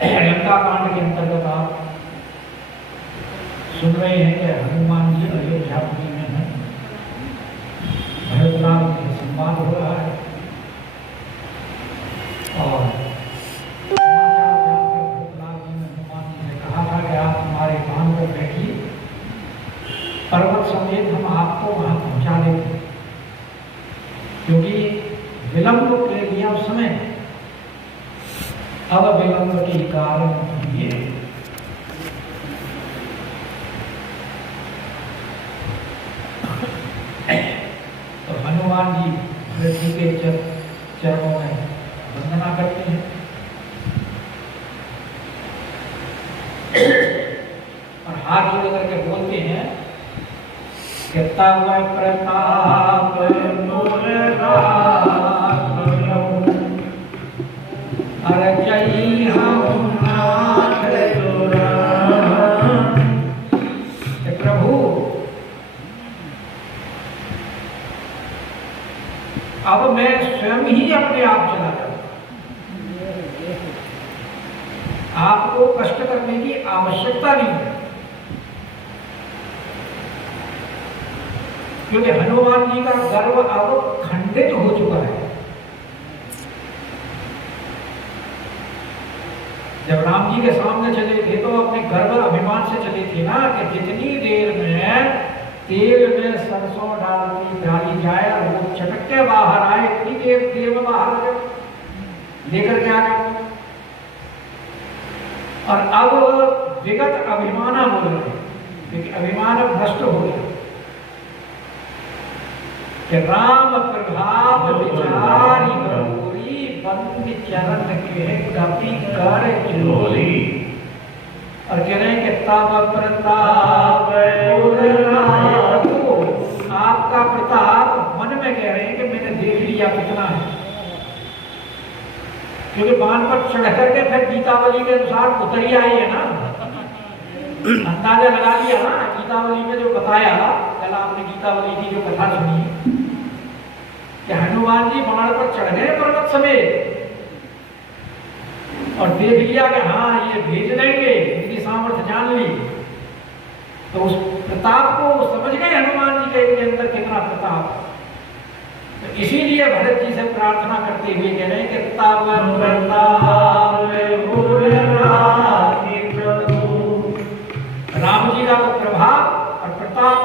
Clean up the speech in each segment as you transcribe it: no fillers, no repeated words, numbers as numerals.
लंका कांड के अंतर्गत आप सुन रहे हैं कि हनुमान जी अयोध्यापुरी में हैं, भरतलाल से संवाद हो रहा है और समाचार जानकर भरतलाल जी ने हनुमान जी से कहा था कि आप हमारे बांध पर बैठिए, पर्वत समेत हम आपको वहां पहुंचा देंगे, क्योंकि विलंब कर लिया उस समय, अब विलंब के कारण ये तो हनुमान जी पृथ्वी के चरणों में वंदना करते हैं और हाथ जोड़ करके बोलते हैं कि तव प्रताप मोर अरजई हम नाथ प्रभु, अब मैं स्वयं ही अपने आप चला जाऊं, आपको कष्ट करने की आवश्यकता नहीं है, क्योंकि हनुमान जी का गर्व अब खंडित हो चुका है। जब राम जी के सामने चले थे तो अपने गर्व अभिमान से चले थे ना कि जितनी देर में तेल में सरसों डाली जाए और वो चटक के बाहर आए, इतनी देर में बाहर आ जाए, लेकर के आ गए। और अब विगत अभिमाना बोल रहे हैं, क्योंकि अभिमान भ्रष्ट हो गया कि राम प्रभाव विचारी गौरी बंद चरण के कपि कर चोरी, और कह रहे हैं कि तब प्रताप आपका प्रताप, मन में कह रहे हैं कि मैंने देख लिया कितना है, क्योंकि बाण पर चढ़ करके फिर गीतावली के अनुसार उतरी आई है ना, अंदाजा लगा लिया ना। गीतावली में जो बताया, कल आपने गीतावली की जो कथा सुनी कि हनुमान जी बाण पर चढ़ गए पर्वत समेत और देख लिया कि हाँ ये भेज देंगे, इनकी सामर्थ्य जान ली, तो उस प्रताप को समझ गए हनुमान जी के अंदर कितना प्रताप। तो इसीलिए भरत जी से प्रार्थना करते हुए कह रहे हैं कि तब प्रताप राम जी का तो प्रभाव और प्रताप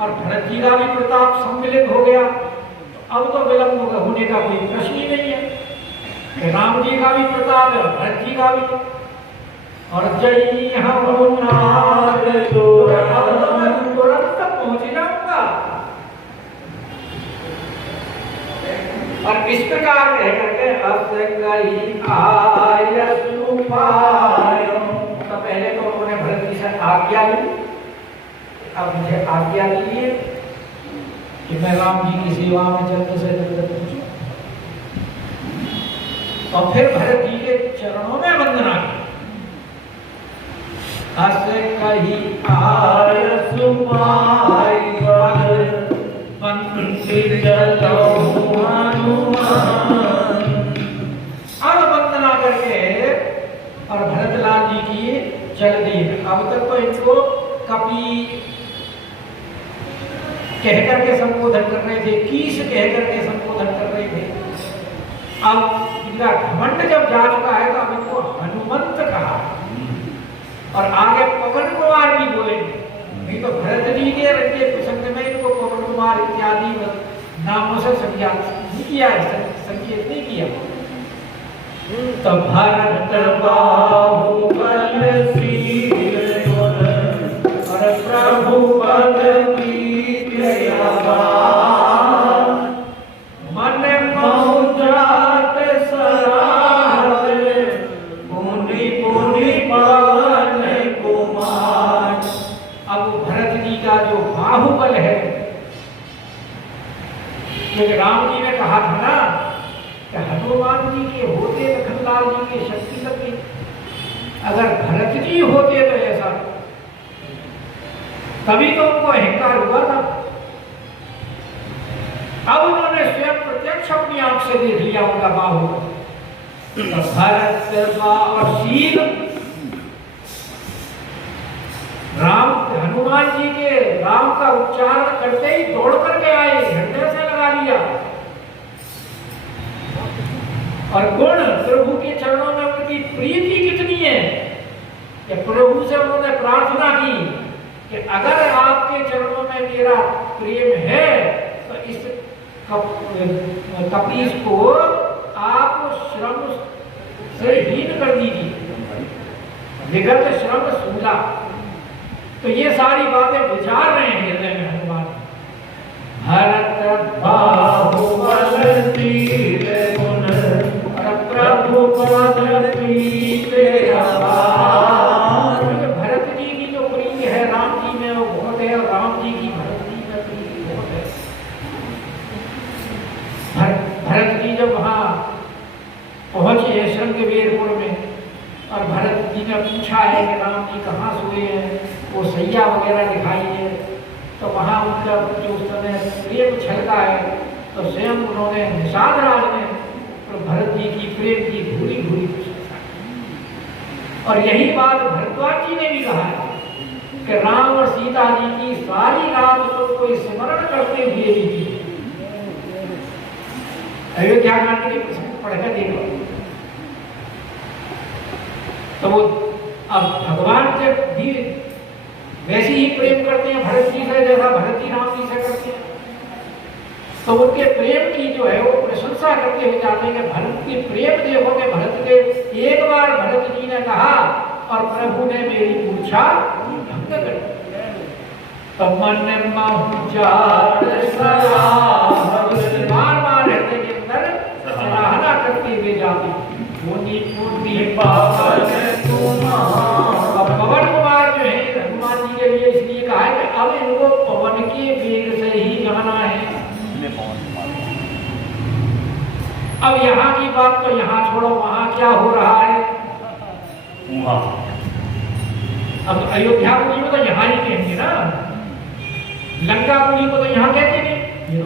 और भरत जी का भी प्रताप सम्मिलित हो गया, तो अब तो विलंब होने का कोई प्रश्न ही नहीं है। राम जी का भी प्रताप है, भरत जी का भी, और जय हम तुरंत पहुंच जाऊंगा। और इस प्रकार कह करके तो पहले तो उन्होंने भरत जी से आज्ञा ली, अब मुझे आज्ञा दीजिए कि मैं राम जी की सेवा में जल्द से जल्द पहुंचूं। और फिर भरत जी के चरणों में वंदना की, हस कही आयसु पाई पंथि चलो हनुमान। अब वंदना करके और भरतलाल जी की चल दी। अब तक तो इनको कपि कह करके संबोधन कर रहे थे, कीस कह करके संबोधन कर रहे थे। अब इनका घमंड जब जा चुका है तो अब इनको हनुमंत कहा और आगे पवन कुमार भी बोलेंगे, नहीं तो भरत जी के रंगे प्रसंग में इनको पवन कुमार इत्यादि नामों से संकेत नहीं किया। तो भरत बाहुबल शील और प्रभु पद मन मौजात सरार पुनि पुनि पवन कुमार। अब भरत जी का जो बाहुबल है, क्योंकि राम जी ने कहा था ना कि हनुमान जी के होते लखनलाल जी की शक्ति लगती, अगर भरत जी होते तो ऐसा, तभी तो उनको अहंकार हुआ था। अब उन्होंने स्वयं प्रत्यक्ष अपनी आंख से देख लिया उनका बाहुबल, भरत और शील राम हनुमान जी के राम का उच्चारण करते ही दौड़ करके आए, झंडे से लगा लिया। और गुण प्रभु के चरणों में उनकी प्रीति कितनी है कि प्रभु से उन्होंने प्रार्थना की कि अगर आपके चरणों में मेरा प्रेम है तो इस कपीस को आप श्रम से हीन कर दीजिए, विगत श्रम सूला। तो ये सारी बातें विचार रहे हैं हृदय में हनुमान। भरत बाहुबल तीर गुण प्रभु पद प्रीति अपार। भरत जी की जो प्रीति है राम जी में वो बहुत है, और राम जी की भरत जी में प्रीति बहुत है। भरत जी जब वहां पहुंचे श्रृंगवेरपुर में, और भरत जी ने पूछा है कि राम जी कहाँ सोए हैं, वो सैया वगैरह दिखाई है, तो वहां उनका जो उस समय प्रेम छलका है, तो स्वयं उन्होंने निषाद राज ने तो भरत जी की प्रेम की भूरी भूरी प्रशंसा की। और यही बात भरद्वाज जी ने भी कहा है कि राम और सीता जी की सारी रात तो कोई स्मरण करते हुए भी थी। अयोध्या कांड के प्रसंग पढ़कर देखो तो वो अब भगवान जब भी वैसे ही प्रेम करते हैं भरत जी से जैसा भरत जी राम जी से करते हैं, तो उनके प्रेम की जो है वो प्रशंसा करते हुए जाते हैं कि भरत की प्रेम देखोगे। भरत के एक बार भरत जी ने कहा और प्रभु ने मेरी मूर्छा भंग कर दी। तो मन बार बार हृदय के अंदर सराहना करते हुए जाते। अब पवन कुमार जो है हनुमान जी के लिए इसलिए कहा है कि अब इनको पवन के वेग से ही जाना है। अब यहाँ की बात तो यहाँ छोड़ो, वहां क्या हो रहा है। अब अयोध्यापुरी को तो यहाँ ही कहेंगे ना, लंकापुरी को तो यहाँ कहते नहीं।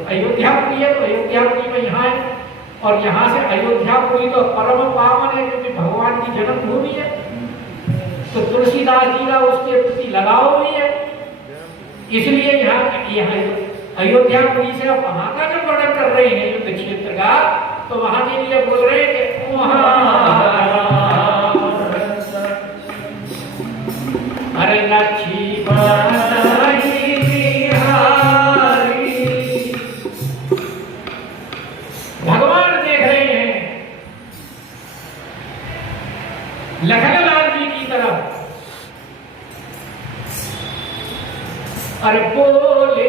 अयोध्यापुरी है तो अयोध्यापुरी में यहाँ है, और यहाँ से अयोध्यापुरी तो परम पावन है क्योंकि भगवान की जन्मभूमि है। तो तुलसीदास जी का उसके प्रति लगाव भी है, इसलिए यहाँ अयोध्यापुरी से आप वहां का जब वर्णन कर रहे हैं युद्ध क्षेत्र का, तो वहां के लिए बोल रहे हैं कि हरे भगवान देख रहे हैं लखनलाल जी की तरफ। अरे बोले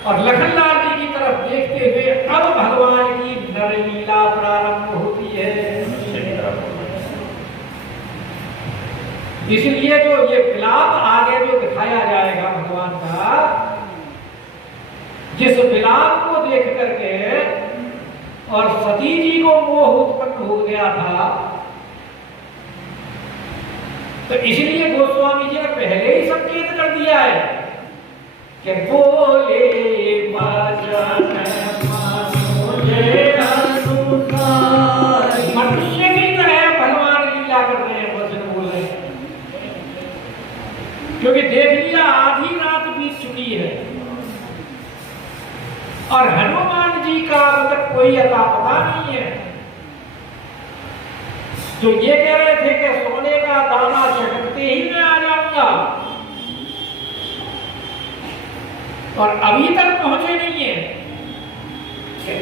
और लखनलाल जी की तरफ देखते हुए अब भगवान की नरलीला प्रारंभ होती है। इसलिए जो ये विलाप आगे जो दिखाया जाएगा भगवान का, जिस विलाप को देख करके और सती जी को मोह उत्पन्न हो गया था, तो इसलिए गोस्वामी जी ने पहले ही संकेत कर दिया है कि बोले मनुष्य की तरह भगवान लीला कर रहे हैं, वचन बोल रहे हैं, क्योंकि देख लिया आधी रात बीत चुकी है और हनुमान जी का अब तक कोई अता पता नहीं है। जो ये कह रहे थे कि सोने का दाना चटकते ही मैं आ जाऊंगा, और अभी तक पहुंचे नहीं है कि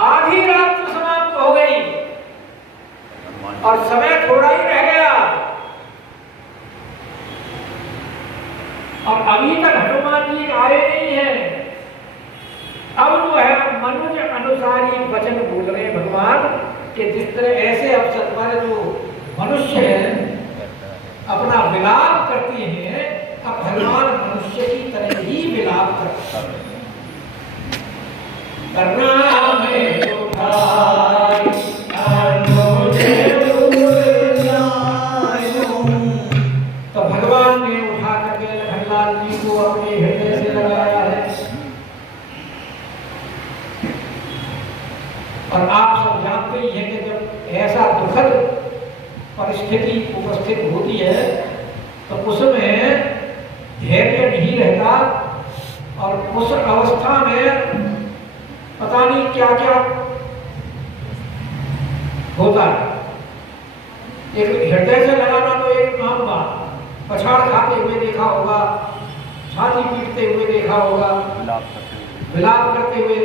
आधी रात तो समाप्त हो गई और समय थोड़ा ही रह गया, और अभी तक हनुमान जी आए नहीं है। अब जो है मनुज अनुसारी वचन बोल रहे हैं भगवान कि जिस तरह ऐसे अवसर पर जो मनुष्य अपना विलाप करते हैं, अब भगवान मनुष्य की तरह ही विलाप करते हैं। करना में दुखद परिस्थिति उपस्थित होती है तो उसमें धैर्य नहीं रहता और उस अवस्था में पता नहीं क्या क्या होता है। एक हृदय से लगाना तो एक आम बात, पछाड़ खाते हुए देखा होगा, छाती पीटते हुए देखा होगा, विलाप करते हुए,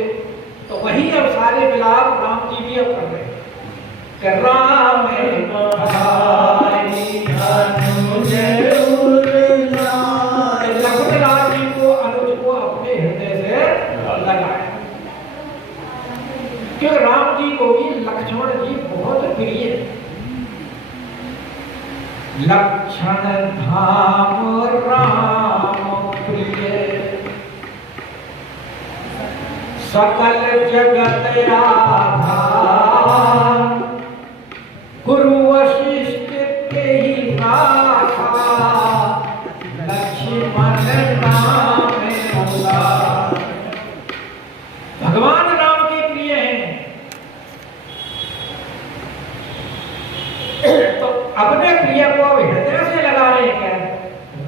तो वही अब सारे विलाप राम जी भी अब कर रहे हैं। राम लखनलाल जी को अनुज को अपने हृदय से लगाए, क्योंकि राम जी को भी लक्ष्मण जी बहुत प्रिय। लक्षण धाम राम प्रिय, सकल जगत आधार, गुरु वशिष्ठ के ही नाथा, लक्ष्मण नाम अवतार। भगवान राम के प्रिय हैं, तो अपने प्रिय को हृदय से लगा रहे हैं।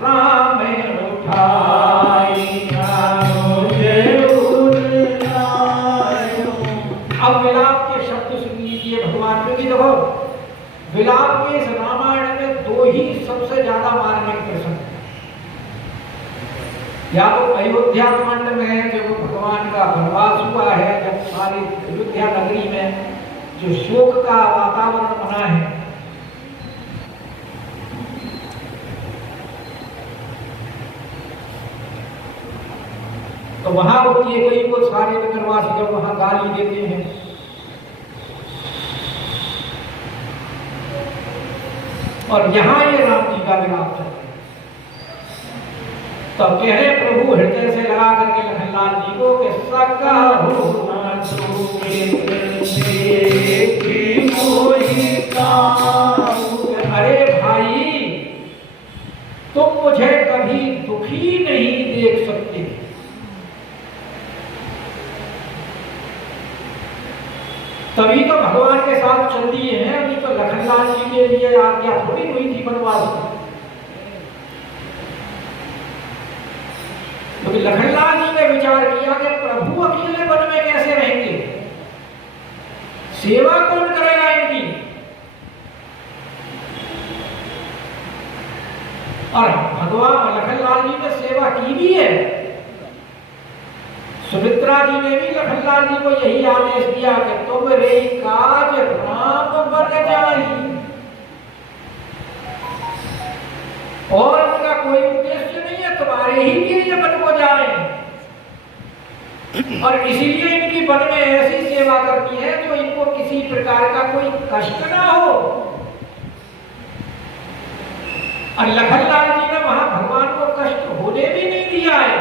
राम उठाई अब विलाप के शब्द सुन लीजिए भगवान, क्योंकि देखो विलाप के इस रामायण में दो ही सबसे ज्यादा मार्मिक प्रसंग है। या तो अयोध्या कांड में जब भगवान का वनवास हुआ है, जब सारी अयोध्या नगरी में जो शोक का वातावरण बना है, तो वहां वो किए गई को सारे नगरवासी जब वहां गाली देते हैं, और यहां ये राम जी का विलाप चल रहा है। तो कह रहे प्रभु हृदय से लगा करके लखनलाल जी को कि अरे भाई तुम मुझे कभी दुखी नहीं देख सकते। तभी तो भगवान के साथ चल दिए हैं, अभी तो लखनलाल जी के लिए आज्ञा थोड़ी हुई थी वनवास में। क्योंकि लखनलाल जी ने विचार किया कि प्रभु अकेले वन में कैसे रहेंगे, सेवा कौन करेगा इनकी। और भगवान लखनलाल जी ने सेवा की भी है। सुमित्रा जी ने भी लखनलाल जी को यही आदेश दिया कि तुम रे काज राम बन जाई, और उनका कोई उद्देश्य नहीं है, तुम्हारे ही लिए वन को जाए। और इसीलिए इनकी वन में ऐसी सेवा करती है जो इनको किसी प्रकार का कोई कष्ट ना हो। और लखनलाल जी ने वहां भगवान को कष्ट होने भी नहीं दिया है।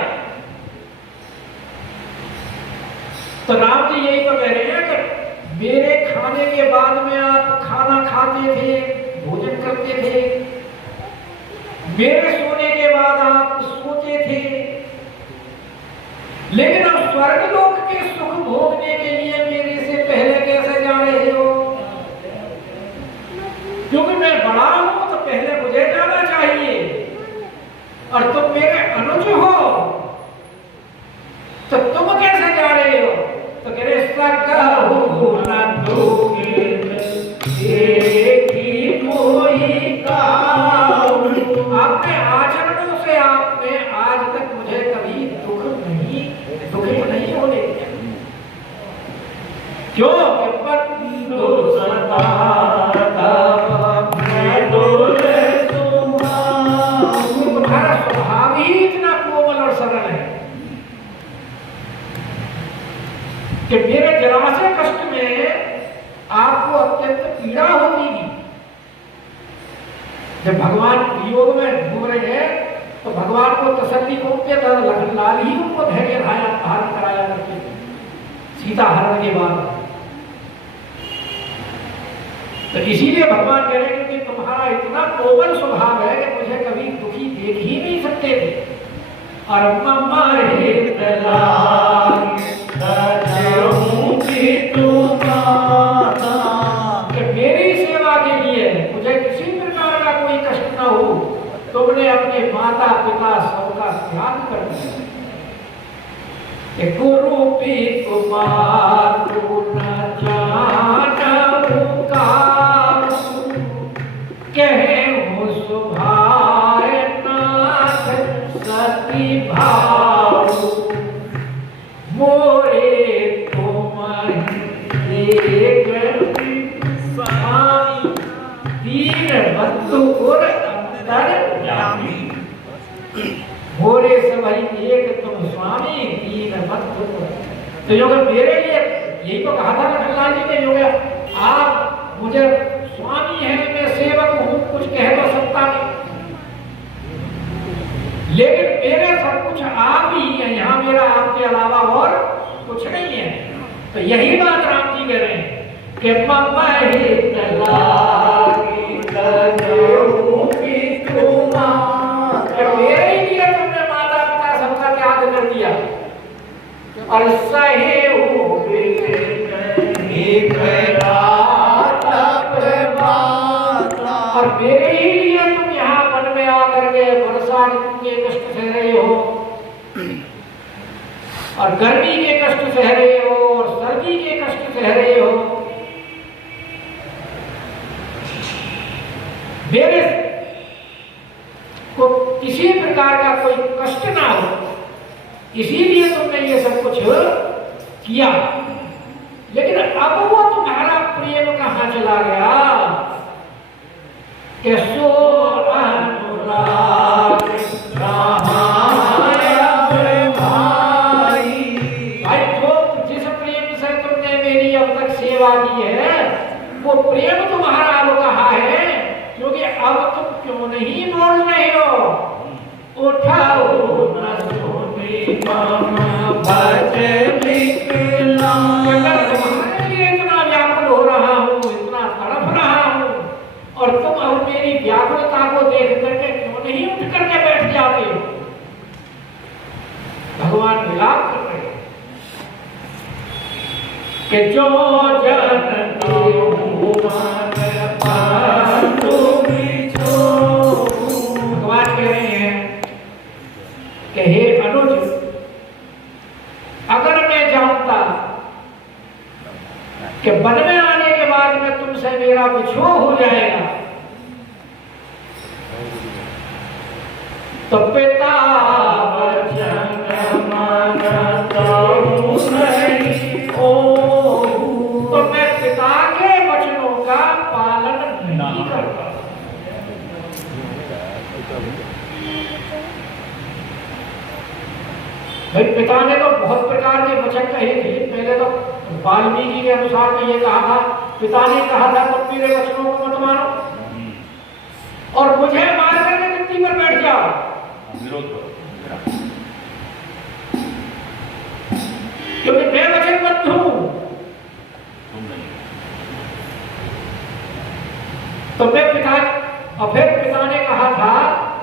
तो राम जी यही तो कह रहे हैं कि मेरे खाने के बाद में आप खाना खाते थे, भोजन करते थे, मेरे सोने के बाद आप सोते थे, लेकिन अब स्वर्गलोक के सुख भोगने के लिए मेरे से पहले कैसे जा रहे हो? क्योंकि मैं बड़ा हूं तो पहले मुझे जाना चाहिए, और तुम मेरे अनुज हो तो तुम कैसे जा रहे हो? तो कह रहे आपने आचरणों से आपने आज तक मुझे कभी दुखी नहीं होने दिया। क्यों? तुम्हारा स्वभाव ही इतना कोमल और सरल है कि मेरे जरा से कष्ट में आपको अत्यंत पीड़ा होती थी। जब भगवान वियोग में घूम रहे हैं तो भगवान को तसल्ली कौन देता था? लखनलाल ही उनको धैर्य धारण कराया करते थे सीता हरण के बाद। तो इसीलिए भगवान कह रहे हैं कि तुम्हारा इतना कोमल स्वभाव है कि मुझे कभी दुखी देख ही नहीं सकते थे। और मेरी सेवा तुमने अपने माता पिता सबका त्याग कर दिया। गुरु भी तुम्हारू न जानू काहू, कहूँ सुभाय नाथ सती भाऊ। मोरे तुम एक स्वामी, दीन बंधु और अंतर्यामी। मोरे सभई एक तुम स्वामी, दीन बंधु। तो जो मेरे लिए यही तो कहा था लखनलाल जी ने, जो आप मुझे स्वामी हैं, मैं सेवक हूँ, कुछ कह तो सकता नहीं, लेकिन मेरे सब कुछ आप ही हैं, यहाँ मेरा आपके अलावा और कुछ नहीं है। तो यही बात राम जी कह रहे हैं कि मेरे ही लिए तुमने माता पिता सबका त्याग कर दिया और सहे और मेरे ही लिए तुम यहाँ वन में आकर के वर्षा ऋतु के कष्ट सह रहे हो और गर्मी के कष्ट सह रहे हो और सर्दी के कष्ट सह रहे हो। मेरे को किसी प्रकार का कोई कष्ट ना हो, इसीलिए तुमने ये सब कुछ किया। लेकिन अब वो तुम्हारा प्रेम कहाँ चला गया? सो अनुराग भाई, जो जिस प्रेम से तुमने मेरी अब तक सेवा की है, वो प्रेम तुम्हारा अब कहाँ है? क्योंकि अब तुम क्यों नहीं बोल रहे हो? उठाओ न सोने तुम्हारे लिए इतना व्याकुल हो रहा हूँ, इतना तड़प रहा हूँ, और तुम अब मेरी व्याकुलता को देख करके क्यों नहीं उठ करके बैठ जाते हो? भगवान विलाप कर रहे हैं कि जो जन भगवान कह रहे हैं कि हे अनुज, अगर मैं जानता कि वन में आने के बाद में तुमसे मेरा बिछोह हो जाएगा, तो पिता वचन तो मैं पिता के वचनों का पालन नहीं करता। भाई पिता ने तो बहुत प्रकार के वचन कहे थे। पहले तो वाल्मीकि के अनुसार में ये कहा था, पिता ने कहा था तुम मेरे वचनों को मत मानो और मुझे मार करके गद्दी पर बैठ जाओ, विरोध करो, क्योंकि मैं वचनबद्ध हूं। तो मैं पिता, और फिर पिता ने कहा था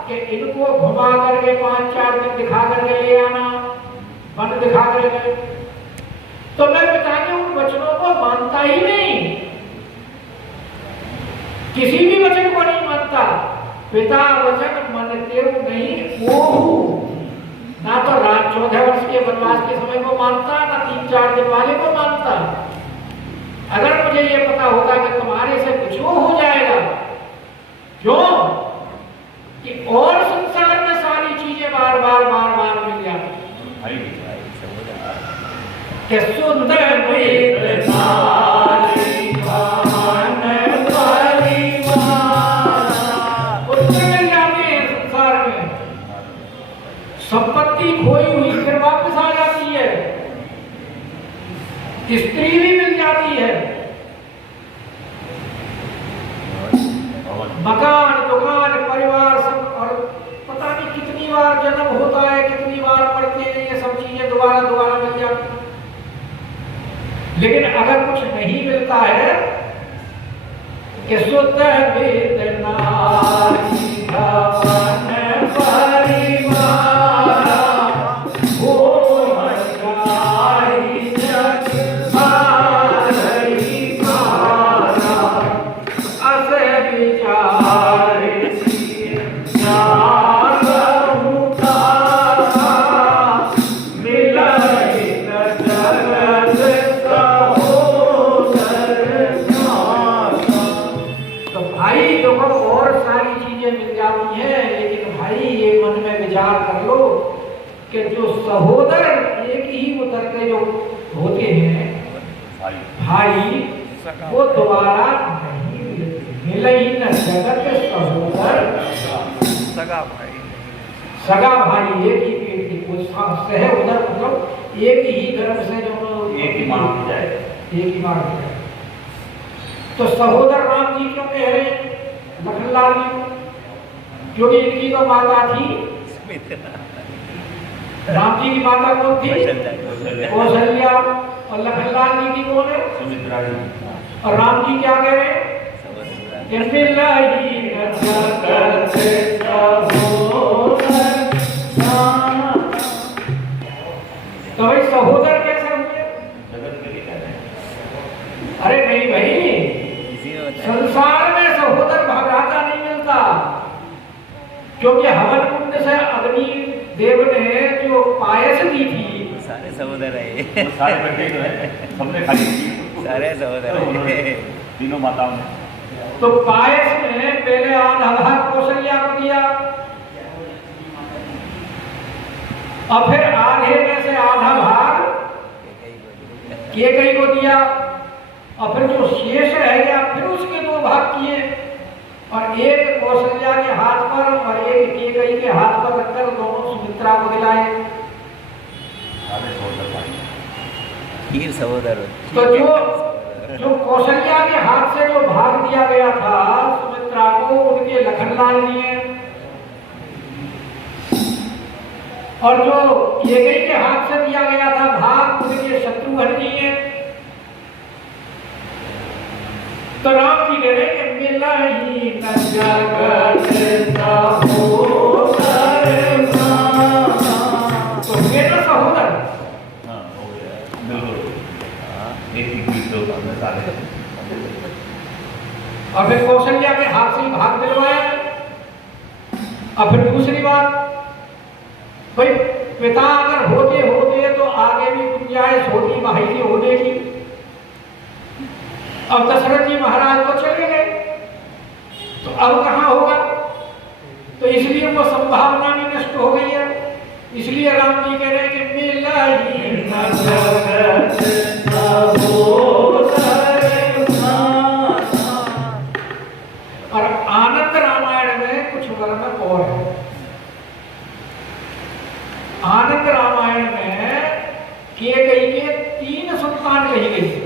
कि इनको घुमा करके 5-4 दिन दिखा करके ले आना, वन दिखा करके। तो मैं पिता के उन वचनों को मानता ही नहीं, किसी भी वचन को नहीं मानता। पिता वचन मानते नहीं वो, ना तो 14 वर्ष के वनवास के समय को मानता, ना 3-4 दिन वाले को मानता। अगर मुझे ये पता होता कि तुम्हारे से बिछोह हो जाएगा, क्यों कि और संसार में सारी चीजें बार बार मिल जाती कि सुंदर संसार में संपत्ति खोई हुई फिर वापस आ जाती है, स्त्री भी मिल जाती है, मकान दुकान परिवार सब, और पता नहीं कितनी बार जन्म होता है, कितनी बार पढ़ते हैं, ये सब चीजें दोबारा मिल जाती। लेकिन अगर कुछ नहीं मिलता है कि शुद्ध वेदना विचार सारी चीजें मिल जाती हैं, लेकिन भाई ये मन में विचार कर लो कि जो सहोदर एक ही उतर के जो होते हैं भाई, वो दोबारा नहीं मिलते। मिले ही न जगत सहोदर सगा भाई, सगा भाई एक ही पेट की सह उधर, मतलब एक ही गर्भ से जो एक ही मां की जाए, एक ही मां की जाए। तो सहोदर राम जी क्यों कह रहे हैं लखनलाल जी? क्योंकि इनकी तो माता थी, राम जी की माता कौन थी? कौशल्या। और लखनलाल जी की कौन है? सुमित्रा। और राम जी क्या कह रहे हैं? तो भाई सहोदर कैसे हुए? जगत के लिए कह रहे हैं। अरे नहीं भाई, संसार में सहोदर भगाता नहीं मिलता, क्योंकि हवन कुंड से अग्नि देव ने जो पायस दी थी, सारे सहोदर है, सारे बैठे तो है, सबने खाली सारे सहोदर है तीनों माताओं ने। तो पायस में पहले आधा भाग कौशल्या को दिया, और फिर आधे में से आधा भाग केकई को दिया, और फिर जो शेष रह गया फिर उसके दो भाग किए, और एक कौशल्या के हाथ पर और एक केकई के हाथ पर रखकर दोनों सुमित्रा को दिलाए। हीर सहोदर। तो जो कौशल्या के हाथ से जो भाग दिया गया था सुमित्रा को, उनके लखनलाल दिए, और जो केकई के हाथ से दिया गया था भाग, उनके शत्रुघ्न जी हैं। तो राम जी कह रहे कि मिला ही न जगत सहोदर, तो हुए ना सहोदर। हाँ हो गया बिल्कुल, एक ही गीत तो हमने सारे। और फिर कौशल्या के हाथ से ही भाग दिलवाया। और फिर दूसरी बात, भाई पिता अगर होते होते तो आगे भी गुंजाइश होती माहिती होने की। अब दशरथ जी महाराज तो चले गए, तो अब कहाँ होगा? तो इसलिए वो संभावना भी नष्ट हो गई है। इसलिए राम जी कह रहे हैं कि मिला ही न जगत सहोदर। और आनंद रामायण में कुछ वर्णन और है। आनंद रामायण में केकई के 3 संतान कही गई है।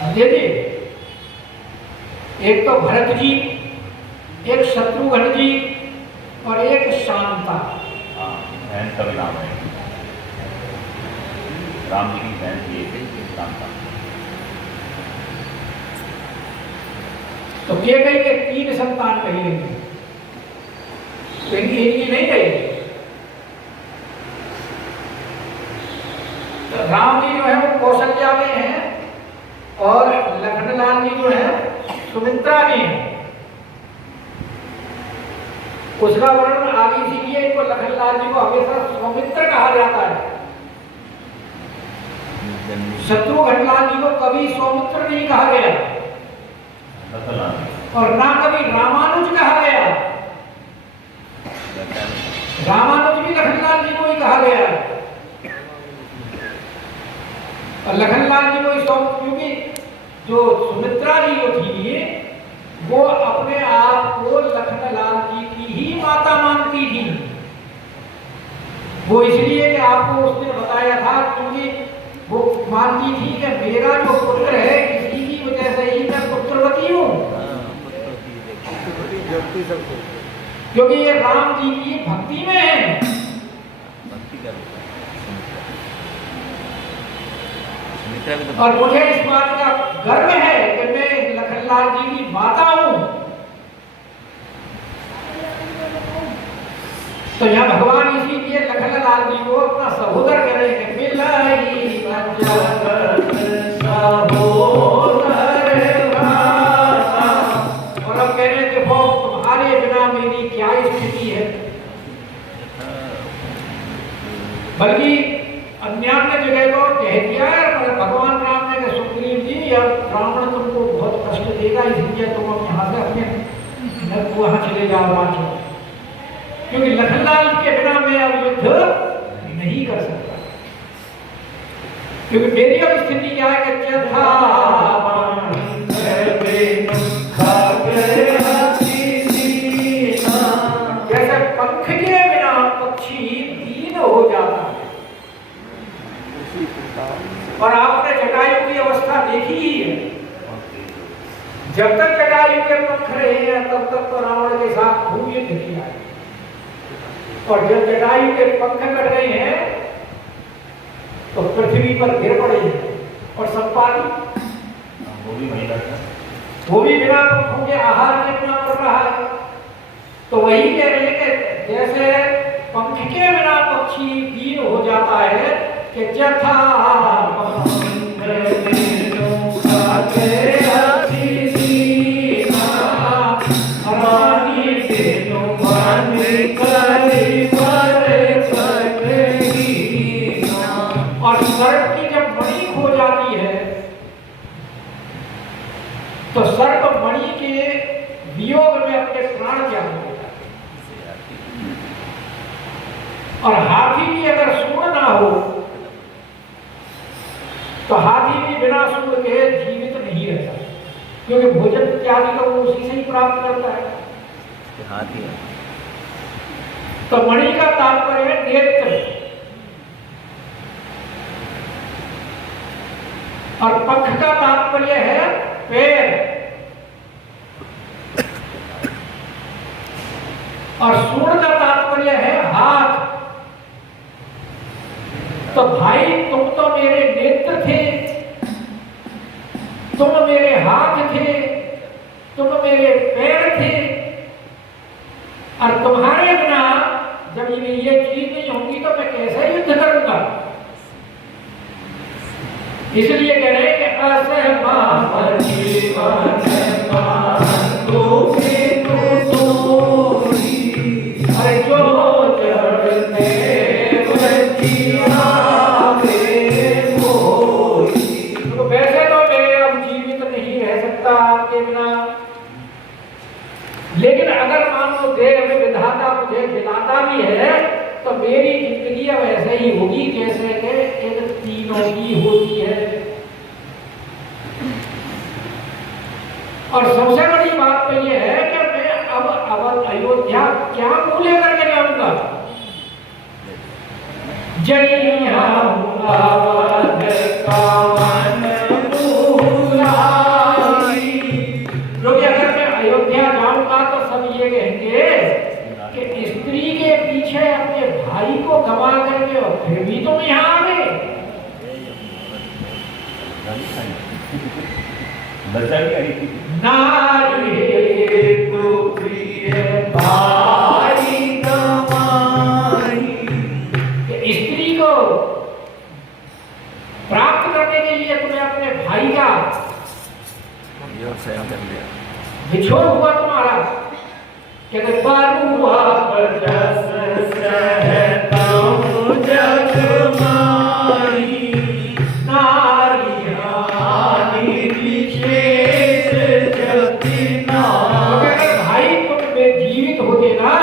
समझे? एक तो भरत जी, एक शत्रुघ्न जी, और एक शांता। हाँ बहन का भी नाम है, राम जी की बहन थी एक शांता। तो केकई के 3 संतान कही गई है, तो इनकी नहीं कही। तो राम जी जो है वो कौशल्या में हैं, और लखनलाल जी जो है सुमित्रा में हैं। उसका वर्णन आगे इसीलिए इनको लखनलाल जी को हमेशा सौमित्र कहा जाता है। शत्रुघ्न जी को कभी सौमित्र नहीं कहा गया, और ना कभी रामानुज कहा गया। रामानुज भी लखनलाल जी को ही कहा गया, और लखनलाल जी को ही क्योंकि जो सुमित्रा जी जो थी वो अपने आप को लखनलाल जी की ही माता मानती थी। वो इसलिए कि आपको उसने बताया था, क्योंकि वो मानती थी कि मेरा जो पुत्र है इसी की वजह से ही मैं पुत्रवती हूँ, क्योंकि ये राम जी की भक्ति में है। और मुझे इस बात का गर्व है कि मैं लखनलाल जी की माता हूं। तो यहाँ भगवान इसीलिए लखनलाल जी को अपना सहोदर कह रहे हैं, मिलाई न जगत सहोदर भाषा। और अब कह रहे हैं कि वो तुम्हारे बिना मेरी क्या स्थिति है। बल्कि अन्य जगह को कह दिया है, भगवान राम ने सुग्रीव देगा, इसलिए तुम अब यहाँ से अपने वहाँ चले जाओ रांची, क्योंकि लखनलाल के बिना मैं अब युद्ध नहीं कर सकता। क्योंकि मेरी अब स्थिति क्या है कि जैसे पंख के बिना पक्षी दीन हो जाता है, और आपने जटायु की अवस्था देखी ही है। जब तक जटायु के पंख रहे हैं तब तक तो रावण के साथ खूब युद्ध किया है, और जब जटायु के पंख कट रहे हैं तो पृथ्वी पर गिर पड़े हैं, और संपादी वो भी बिना पंखों के आहार के बिना पड़ रहा है। तो वही कह रहे हैं कि जैसे पंख के बिना पक्षी दीन हो जाता है कि जथा और सर्प की जब मणि खो जाती है तो सर्प मणि के वियोग में अपने प्राण त्याग देता है। और हाथी की अगर सूंड ना हो तो हाथी भी बिना सूंड के जीवित नहीं रहता, क्योंकि भोजन इत्यादि तो वो उसी से ही प्राप्त करता है। हाथी तो मणि का तात्पर्य है नेत्र, और पंख का तात्पर्य है पैर, और सूंड का तात्पर्य है हाथ। तो भाई तुम तो मेरे नेत्र थे, तुम मेरे हाथ थे, तुम मेरे पैर थे, और तुम्हारे बिना जब ये चीज नहीं होगी तो मैं कैसे युद्ध करूंगा। इसलिए कह रहे हैं कि अरे जो तो वैसे तो मैं अब जीवित नहीं रह सकता आपके बिना, लेकिन अगर मान लो देह में विधाता मुझे खिलाता भी है तो मेरी जिंदगी अब ऐसे ही होगी जैसे कि इन तीनों की होती है। और सबसे बड़ी बात तो ये है कि मैं अब अयोध्या क्या मुंह लेकर के जाऊंगा। क्योंकि अगर मैं अयोध्या जाऊंगा तो सब ये कहेंगे कि स्त्री के पीछे अपने भाई को गवा करके और फिर भी तुम यहाँ आ गए। नारी तो प्रिय भाई गवाई, स्त्री को प्राप्त करने के लिए तुम्हें अपने भाई का बिछोड़ हुआ तुम्हारा, कहते बारुआ बरस सहता हूं जग माई, नारी हानि विशेष जति नारी। भाई तुम जीवित होते ना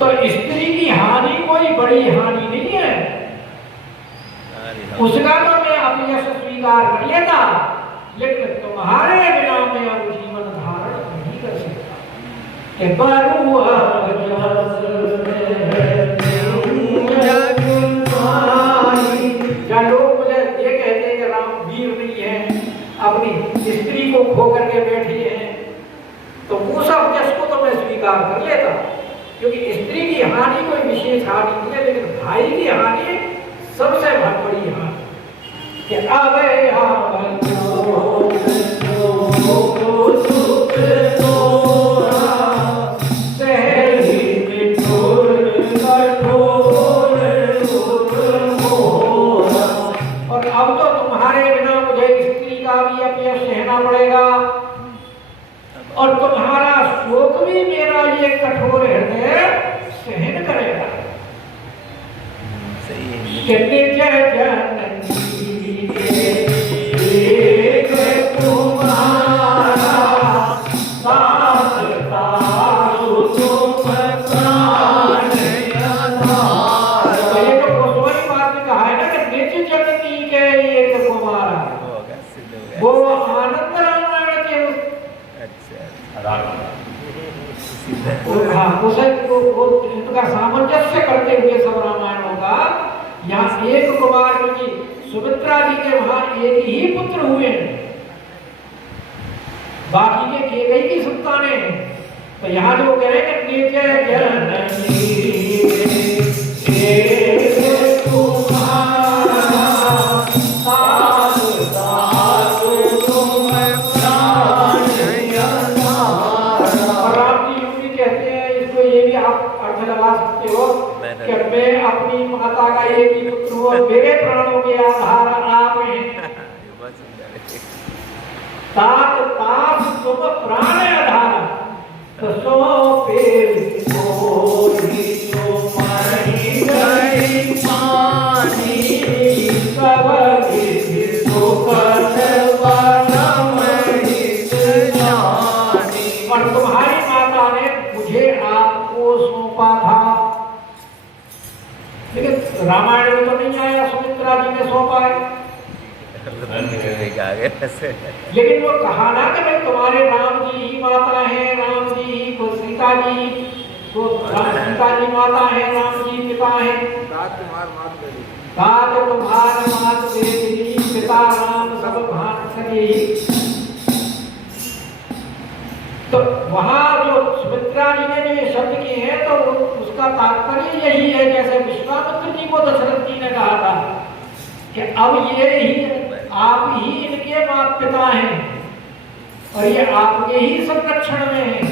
तो स्त्री की हानि कोई बड़ी हानि नहीं है, उसका तो मैं अपयश स्वीकार कर लेता, लेकिन तुम्हारे बिना मैं अब जीवन धारण नहीं कर सकता। क्या लोग मुझे ये कहते हैं कि राम वीर नहीं है, अपनी स्त्री को खो करके बैठे हैं, तो वो सब यश को तो मैं स्वीकार कर लेता, क्योंकि स्त्री की हानि कोई विशेष हानि नहीं है, लेकिन भाई की हानि सबसे बहुत बड़ी हानि। और अब तो तुम्हारे बिना मुझे स्त्री का भी अपयश सहना पड़ेगा, और तुम्हारा शोक भी मेरा ये कठोर हृदय सहन करेगा। जय वो इनका सामंजस्य करते हुए सब रामायणों का, यहाँ एक कुमार की सुमित्रा जी के वहां एक ही पुत्र हुए हैं, बाकी के केकई की संतानें हैं। तो यहाँ जो कह रहे हैं कि कि मैं अपनी माता का एक ही पुत्र हूँ और मेरे प्राणों के आधार आप हैं। तात ताप तुम प्राण आधार, तो सो पेर कोई तो मारी गई पानी, सब विधि तो और तुम्हारी माता ने मुझे आपको सौंपा था। लेकिन रामायण में तो नहीं आया सुमित्रा जी ने सौंपा है। लेकिन वो कहा ना कि भाई तुम्हारे राम जी ही माता है, राम जी ही तो सीता जी, तो सीता जी माता है, राम जी पिता है। तात तुम्हार मात तेरी, पिता राम सब भान सके। तो वहां जो सुमित्रा जी ने जो ये शब्द किए हैं, तो उसका तात्पर्य यही है, जैसे विश्वामित्र जी को दशरथ जी ने कहा था कि अब ये ही आप ही इनके माता पिता हैं और ये आपके ही संरक्षण में हैं,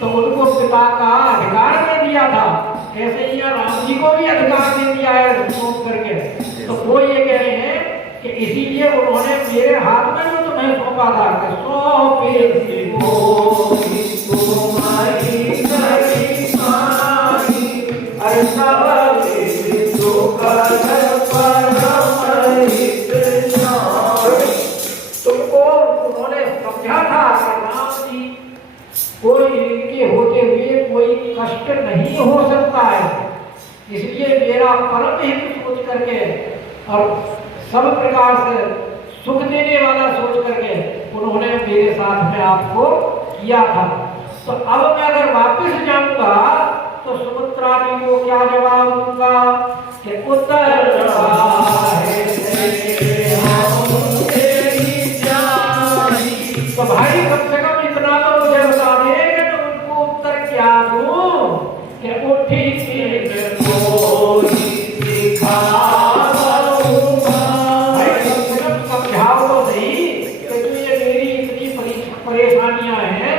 तो उनको पिता का अधिकार दे दिया था। ऐसे ही राम जी को भी अधिकार दे दिया है सौंप करके। तो वो ये कह रहे हैं कि इसीलिए उन्होंने मेरे हाथ में जो तुम्हें सौंपा था कि तुमको उन्होंने समझा था कि राम जी कोई इनके होते हुए कोई कष्ट नहीं हो सकता है, इसलिए मेरा परम हित सोच करके और सब प्रकार से सुख देने वाला सोच करके उन्होंने मेरे साथ में आपको किया था। तो अब मैं अगर वापस जाऊंगा तो सुमित्रा जी को क्या जवाब दूंगा कि उत्तर तो भाई कम से कम इतना तो मुझे बता दे तो उनको उत्तर क्या दूं कि उठी परेशानियां हैं,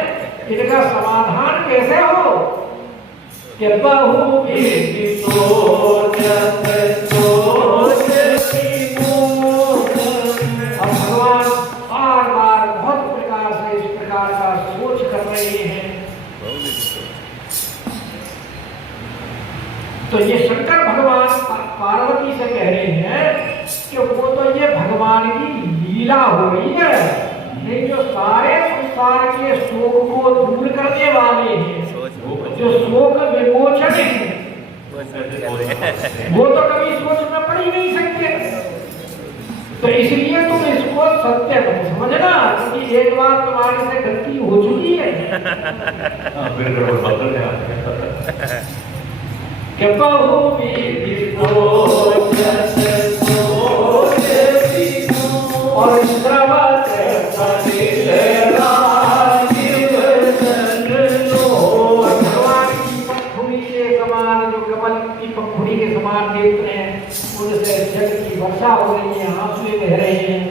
इनका समाधान कैसे हो कि बहु भगवान बार बार बहुत प्रकार से इस प्रकार का सोच कर रहे हैं। तो ये शंकर भगवान पार्वती से कह रहे हैं कि वो तो ये भगवान की लीला हो रही है, नहीं जो सारे संसार के शोक को दूर करने वाले हैं, जो शोक विमोचन है, वो तो कभी सोच में पड़ ही नहीं सकते। तो इसलिए तुम इसको सत्य मत समझना, क्योंकि एक बार तुम्हारे से गलती हो चुकी है। और पंखुड़ी के समान नेत्र हैं, उनसे जल की वर्षा हो रही है, आंसू बह रहे हैं।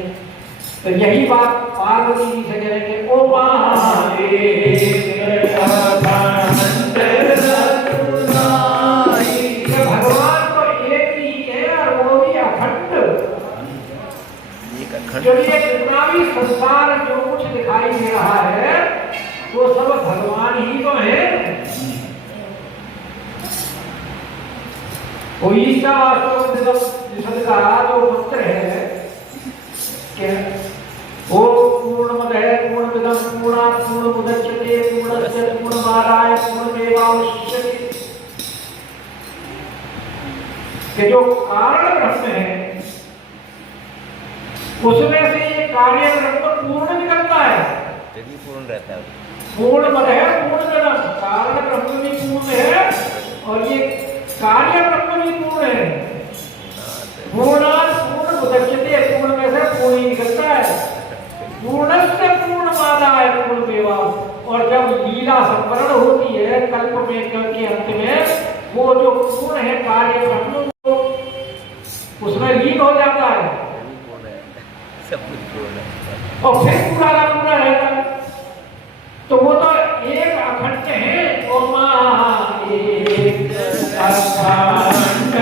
तो यही बात पार्वती जी से कह रहे हैं, ओ भगवान तो एक ही है और वो भी अखंड। जब ये जितना भी संसार जो कुछ दिखाई दे रहा है वो सब भगवान ही तो है। वो ईशा वास्तव का जो मंत्र है कि ओम पूर्णमदः पूर्णमिदं पूर्णात् पूर्णमुदच्यते पूर्णस्य पूर्णमादाय पूर्णमेवावशिष्यते, कि जो कारण ब्रह्म है उसमें से ये कार्य ब्रह्म पूर्ण निकलता है, पूर्ण रहता है। पूर्णमद है, पूर्णतम, कारण ब्रह्म भी पूर्ण है और ये कार्य ब्रह्म भी पूर्ण है। पूर्णात् पूर्ण मुदच्यते, पूर्ण में से पूर्ण ही निकलता है। पूर्णस्य पूर्णमादाय पूर्णमेवा। और जब लीला संवरण होती है कल्प में, कल के अंत में, वो जो पूर्ण है कार्य ब्रह्म को उसमें लीन हो जाता है सब कुछ पूर्ण है। और फिर पूरा का पूरा रहता है। तो वो तो एक अखंड है। ओ एक अखंड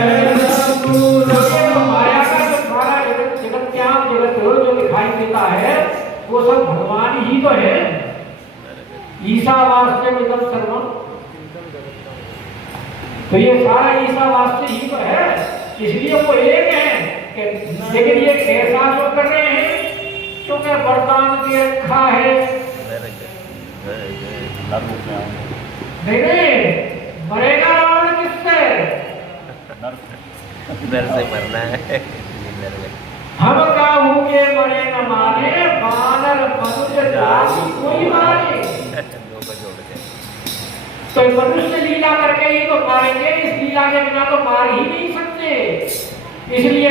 माया का जो सारा जगत, जगत क्या जगत जो दिखाई देता है वो सब भगवान ही तो है। ईशावास्यम इदं सर्वम, तो ये सारा ईशावास्य ही तो है, इसलिए वो एक है। लेकिन ये ऐसा जो कर रहे हैं क्योंकि वरदान दे रखा है। नहीं, मरेगा रावण किससे? नर से मरना है। हम काहूँगे मरे न मारे, बानर मनुष्य जाति कोई मारे। दो को जोड़ के तो मनुष्य लीला करके ही तो मारेंगे, इस लीला के बिना तो मार ही नहीं सकते। इसलिए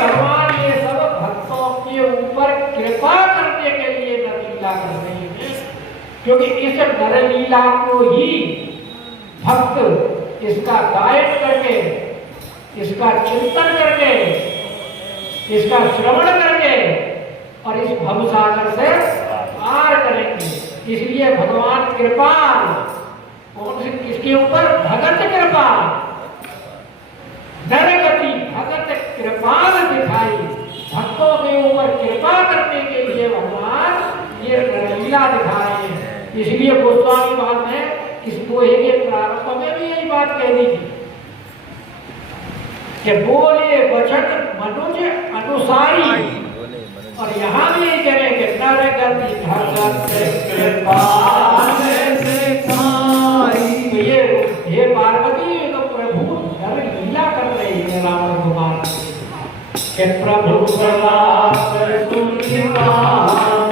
भगवान ये सब भक्तों के ऊपर कृपा करने के लिए नर लीला कर रहे हैं, क्योंकि इस नर लीला को ही भक्त इसका गायन करके, इसका चिंतन करके, इसका श्रवण करके और इस भवसागर से पार करेंगे। इसलिए भगवान कृपाल, कौन से किसके ऊपर? भगत कृपाल, नरगति भगत कृपाल दिखाई। भक्तों के ऊपर कृपा करने के लिए भगवान ये लीला दिखा रहे हैं। इसलिए गोस्वामी महाराज ने इस दोहे के प्रारंभ में भी यही बात कह दी थी कि बोले वचन मनुज अनुसारी, और यहाँ भी यही कह रहे हैं कि नरगति भगत कृपाल दिखाई। तो ये पार्वती तो प्रभु नर लीला कर रही है रावण कुमार के प्रभु प्रलाप सुनिवान